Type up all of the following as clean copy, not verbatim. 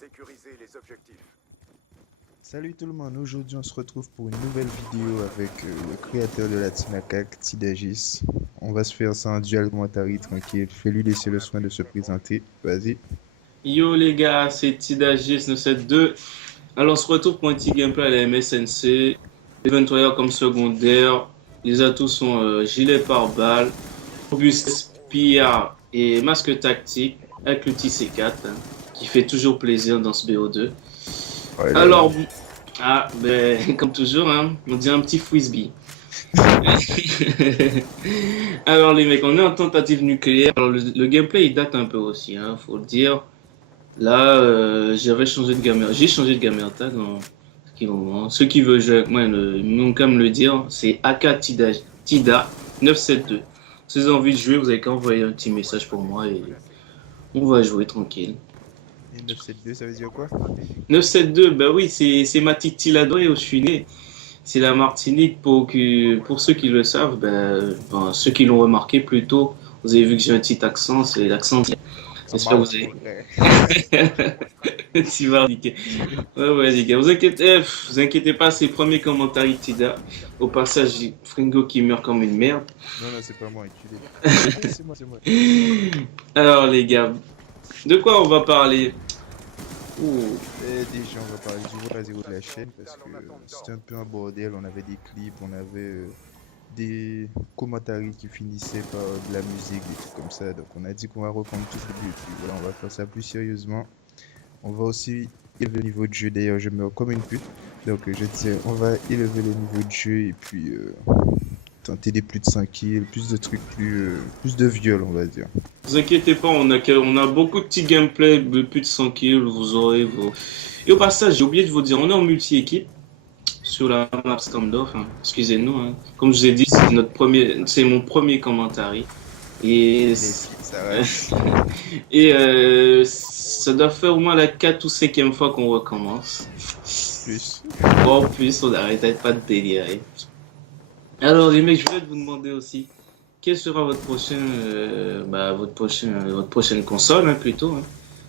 Sécuriser les objectifs. Salut tout le monde, aujourd'hui on se retrouve pour une nouvelle vidéo avec le créateur de la Team Attack, Tidagis. On va se faire ça en dual commentary tranquille, fais-lui laisser le soin de se présenter, vas-y. Yo les gars, c'est Tidagis 972. Alors on se retrouve pour un petit gameplay à la MSNC. Event Warrior comme secondaire. Les atouts sont gilet pare-balles, robuste, PR et masque tactique avec le TC4 hein, qui fait toujours plaisir dans ce BO2. Ouais, Alors, comme toujours, hein, on dit un petit frisbee. Alors les mecs, on est en tentative nucléaire. Alors le gameplay il date un peu aussi, hein, faut le dire. Là, j'ai changé de gamer tag en petit moment. Ceux qui veulent jouer avec moi, ils n'ont qu'à me le dire. C'est AK Tida 972. Si vous avez envie de jouer, vous avez qu'à envoyer un petit message pour moi et on va jouer tranquille. Et 972 ça veut dire quoi? 972, bah oui, c'est ma petite île adorée où je suis né. C'est la Martinique pour ceux qui le savent, ceux qui l'ont remarqué plus tôt, vous avez vu que j'ai un petit accent, c'est l'accent. J'espère que vous avez. Tu vas niquer. Ouais, les gars, vous inquiétez pas, c'est le premier commentaire Tida. Au passage, j'ai Fringo qui meurt comme une merde. Non, c'est pas moi, enculé. C'est moi, c'est moi. Alors, les gars, de quoi on va parler? Déjà on va parler du vote à zéro de la chaîne parce que c'était un peu un bordel, on avait des clips, on avait des commentaires qui finissaient par de la musique, des trucs comme ça. Donc on a dit qu'on va reprendre tout le but. Puis voilà, on va faire ça plus sérieusement. On va aussi élever le niveau de jeu. D'ailleurs, je meurs comme une pute. Donc je disais, on va élever le niveau de jeu et puis tenter des plus de 100 kills, plus de trucs, plus de viol, on va dire. Vous inquiétez pas, on a beaucoup de petits gameplay de plus de 100 kills, vous aurez vos... Et au passage, j'ai oublié de vous dire, on est en multi-équipe sur la map Scamdorf, hein. Excusez-nous, hein. Comme je vous ai dit, c'est mon premier commentaire. Et, ça doit faire au moins la 4 ou 5e fois qu'on recommence. Plus. Bon, plus, on n'arrête pas de délirer. Alors les mecs, je voulais vous demander aussi, quelle sera votre prochaine console, hein, plutôt. Hein.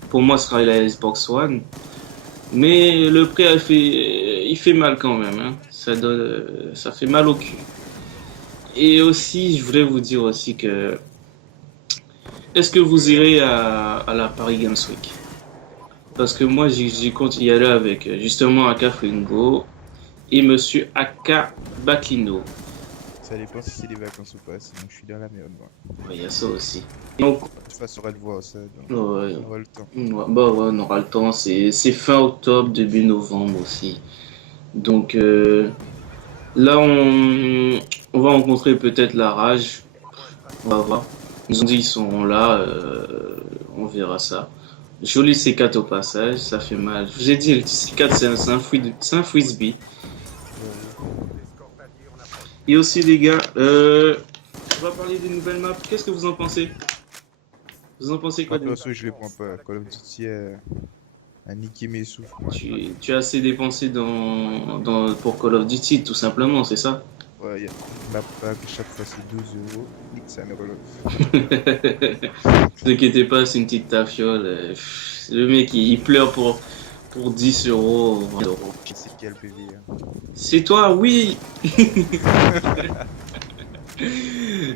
Pour moi, ce sera la Xbox One. Mais le prix, il fait mal quand même. Hein. Ça fait mal au cul. Et aussi, je voulais vous dire aussi que, est-ce que vous irez à la Paris Games Week? Parce que moi, j'y compte y aller avec justement Aka Fringo et Monsieur Aka Bakino. Ça dépend si c'est des vacances ou pas, sinon je suis dans la merde, moi. Ouais, il y a ça aussi. Donc, De toute façon, on va le voir ça, donc ouais, on aura le temps. on aura le temps. C'est fin octobre, début novembre aussi. Donc là, on va rencontrer peut-être la rage. On va voir. Ils nous ont dit qu'ils sont là. On verra ça. Joli C4 au passage, ça fait mal. Je vous ai dit, le C4 c'est un frisbee. Et aussi les gars, on va parler des nouvelles maps. Qu'est-ce que vous en pensez? Vous en pensez quoi? Perso, je les prends pas. Call of Duty a niqué mes sous. Tu as assez dépensé pour Call of Duty, tout simplement, c'est ça? Ouais, ma pack, chaque fois c'est 12 euros. Nique ça me relève. Ne t'inquiétez pas, c'est une petite tafiole. Le mec, il pleure pour 10 euros, 20 euros. C'est quel PV hein. C'est toi, oui!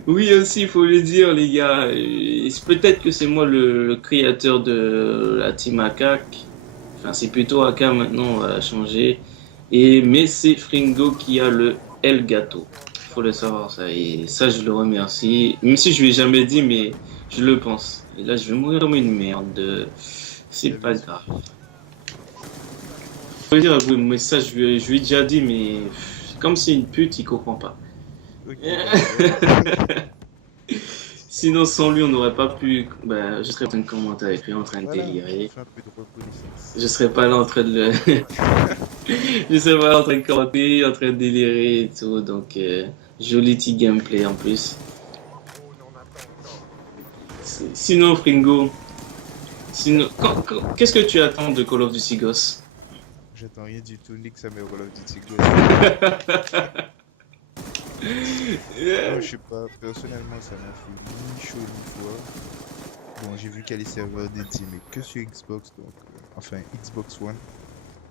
Oui aussi, il faut le dire, les gars. Peut-être que c'est moi le créateur de la team Akak. Enfin, c'est plutôt Aka maintenant, on va changer. Mais c'est Fringo qui a le Elgato. Faut le savoir, ça. Et ça, je le remercie. Même si je lui ai jamais dit, mais je le pense. Et là, je vais mourir comme une merde. C'est pas grave. Faut dire, oui, mais ça, je lui ai déjà dit, mais comme c'est une pute, il comprend pas. Okay. Sinon, sans lui, on n'aurait pas pu. Je serais en train de commenter avec lui, en train de délirer. Un peu de reconnaissance. Je serais pas là en train de le. Je serais pas là en train de commenter, en train de délirer et tout. Donc, joli petit gameplay en plus. Sinon, Fringo. Qu'est-ce que tu attends de Call of Duty Ghost? J'attends rien du tout, nique ça me Call of Duty. Non, je sais pas, personnellement ça m'a fait ni chaud ni froid. Bon, j'ai vu qu'il y a les serveurs dédiés, mais que sur Xbox, donc enfin Xbox One.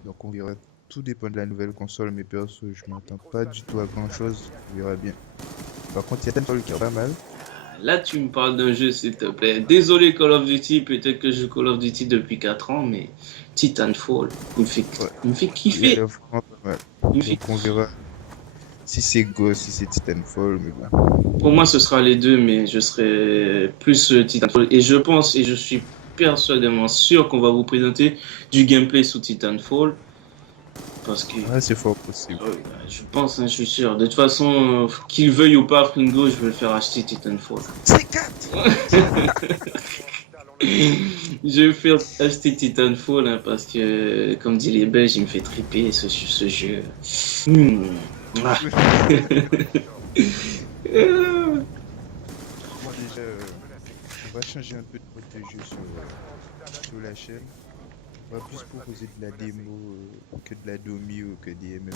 Donc on verra. Tout dépend de la nouvelle console, mais perso, je m'attends pas du tout à grand chose. On verra bien. Par contre, il y a Titanfall qui est pas mal. Là, tu me parles d'un jeu, s'il te plaît. Désolé, Call of Duty, peut-être que je joue Call of Duty depuis 4 ans, mais Titanfall, Ouais, il me fait il a kiffer. l'air vraiment pas mal. Il me fait... Donc on verra si c'est Ghost, si c'est Titanfall, mais bon. Pour moi, ce sera les deux, mais je serai plus Titanfall. Et je pense, et je suis persuadément sûr qu'on va vous présenter du gameplay sous Titanfall. Parce que Ouais, c'est fort possible. je pense, hein, je suis sûr. De toute façon, qu'il veuille ou pas, Fringo, je vais le faire acheter Titanfall. C'est 4. Je vais faire acheter Titanfall hein, parce que, comme dit les Belges, il me fait triper ce jeu. Hmm. Ah. Bon, déjà, on va changer un peu de mode de jeu sur la chaîne. On va plus proposer de la démo que de la domi ou que des MME.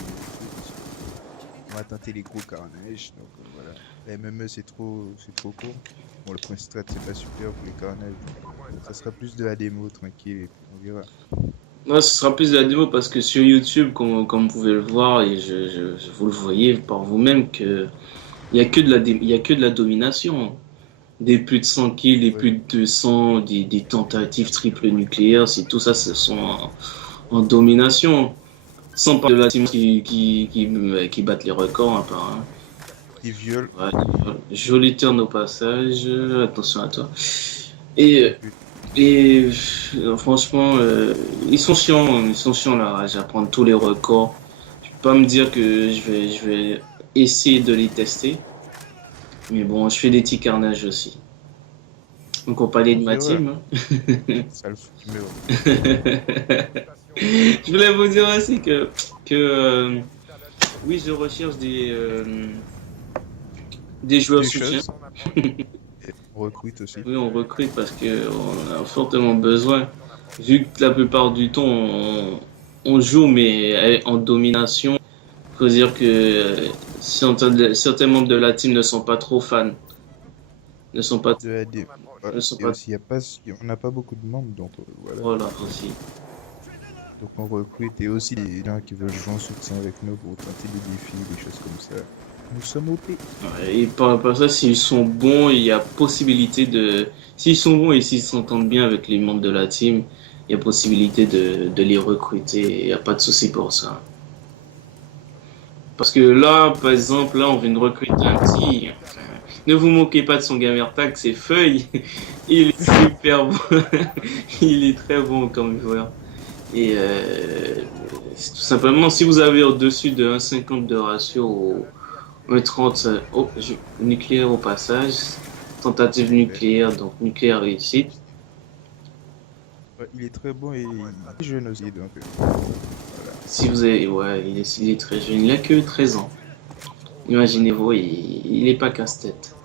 On va tenter les gros carnages. Donc voilà. La MME c'est trop court. Bon, le point strat c'est pas super pour les carnages. Donc, ça sera plus de la démo tranquille et puis on verra. Moi, ce sera plus de la démo parce que sur YouTube, comme vous pouvez le voir, et vous le voyez par vous-même, que il y a que de il y a que de la domination. Des plus de 100 kills, des Ouais. plus de 200, des tentatives triple nucléaires, c'est tout ça, ce sont en domination. Sans parler de la team qui battent les records, hein, par un. Qui viole. Ouais, joli turn au passage, attention à toi. Et, franchement, ils sont chiants la rage à prendre tous les records. Je peux pas me dire que je vais essayer de les tester. Mais bon, je fais des petits carnages aussi. Donc on parlait de On ma verra. team. Hein. Ça le fout humeur. Je voulais vous dire aussi que oui, je recherche des joueurs Des soutiens. choses. Et on recrute aussi. Oui, on recrute parce qu'on a fortement besoin. Vu que la plupart du temps, on joue, mais en domination, faut dire que certains membres de la team ne sont pas trop fans. Ne sont pas, De la dé- Ouais. ne sont Et pas, aussi, on n'a pas beaucoup de membres, donc voilà. voilà, aussi. Donc on recrute et aussi des gens qui veulent jouer en soutien avec nous pour tenter des défis, des choses comme ça. Nous sommes OP. Ouais, et par rapport à ça, s'ils sont bons, il y a possibilité de, s'ils sont bons et s'ils s'entendent bien avec les membres de la team, il y a possibilité de les recruter. Il n'y a pas de souci pour ça. Parce que là, par exemple, là, on vient de recruter un petit. Enfin, ne vous moquez pas de son gamer tag, c'est Feuille. Il est super bon. Il est très bon comme joueur. Et c'est tout simplement, si vous avez au-dessus de 1,50 de ratio au 1,30 nucléaire au passage, tentative Ouais. nucléaire, donc nucléaire réussite. Ouais, il est très bon et il est jeune aussi, donc voilà. Si vous avez, ouais, il est très jeune, il a que 13 ans. Imaginez-vous, il est pas casse-tête.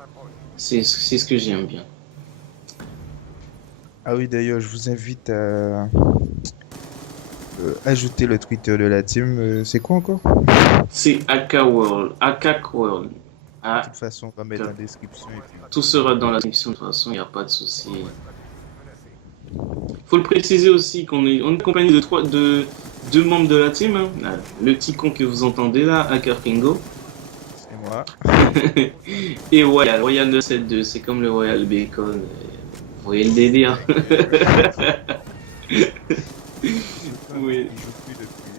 C'est ce que j'aime bien. Ah oui, d'ailleurs, je vous invite à ajouter le Twitter de la team. C'est quoi encore? C'est Aka World. Akak World. De Ah, toute façon, on va mettre en description et puis tout sera dans la description de toute façon, il n'y a pas de souci. Faut le préciser aussi qu'on est en compagnie de deux membres de la team. Hein. Ah, le petit con que vous entendez là, Aka Ringo. c'est moi. Et Royal. Royal 972, c'est comme le Royal Bacon. Vous voyez le délire. Oui. Il joue plus depuis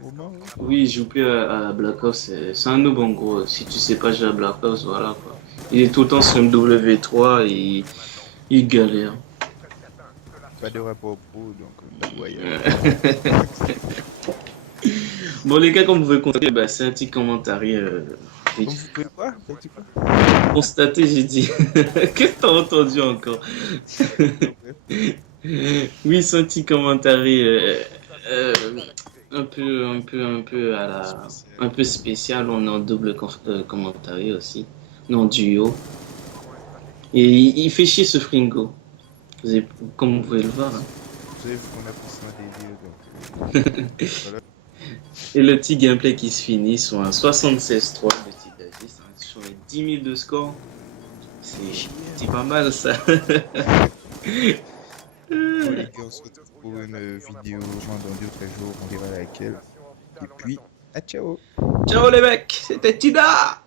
un moment. Ouais. Oui, il joue plus à Black Ops. C'est un noob en gros. Si tu sais pas jouer à Black Ops, voilà quoi. Il est tout le temps sur MW3 et il galère. Pas de rapport pro, donc pas de voyage. Bon les gars, comme vous pouvez constater, bah, c'est un petit commentaire. Comme vous pouvez voir, t'as dit quoi? Constater, j'ai dit. Qu'est-ce que t'as entendu encore? Oui, c'est un petit commentaire euh, un peu à la, Spécial. un peu spécial. On est en double commentaire aussi, non duo. Et il fait chier ce Fringo. Comme vous pouvez le voir. Hein. Vous avez vu qu'on a poussé un délire, donc voilà. Et le petit gameplay qui se finit sur un 76-3 de Tigagis, hein, sur les 10 000 de score. C'est pas mal ça. Bon, les gars, on se retrouve pour une vidéo vendue autre jour, on verra laquelle. Et puis, à ciao! Ciao les mecs, c'était Tina!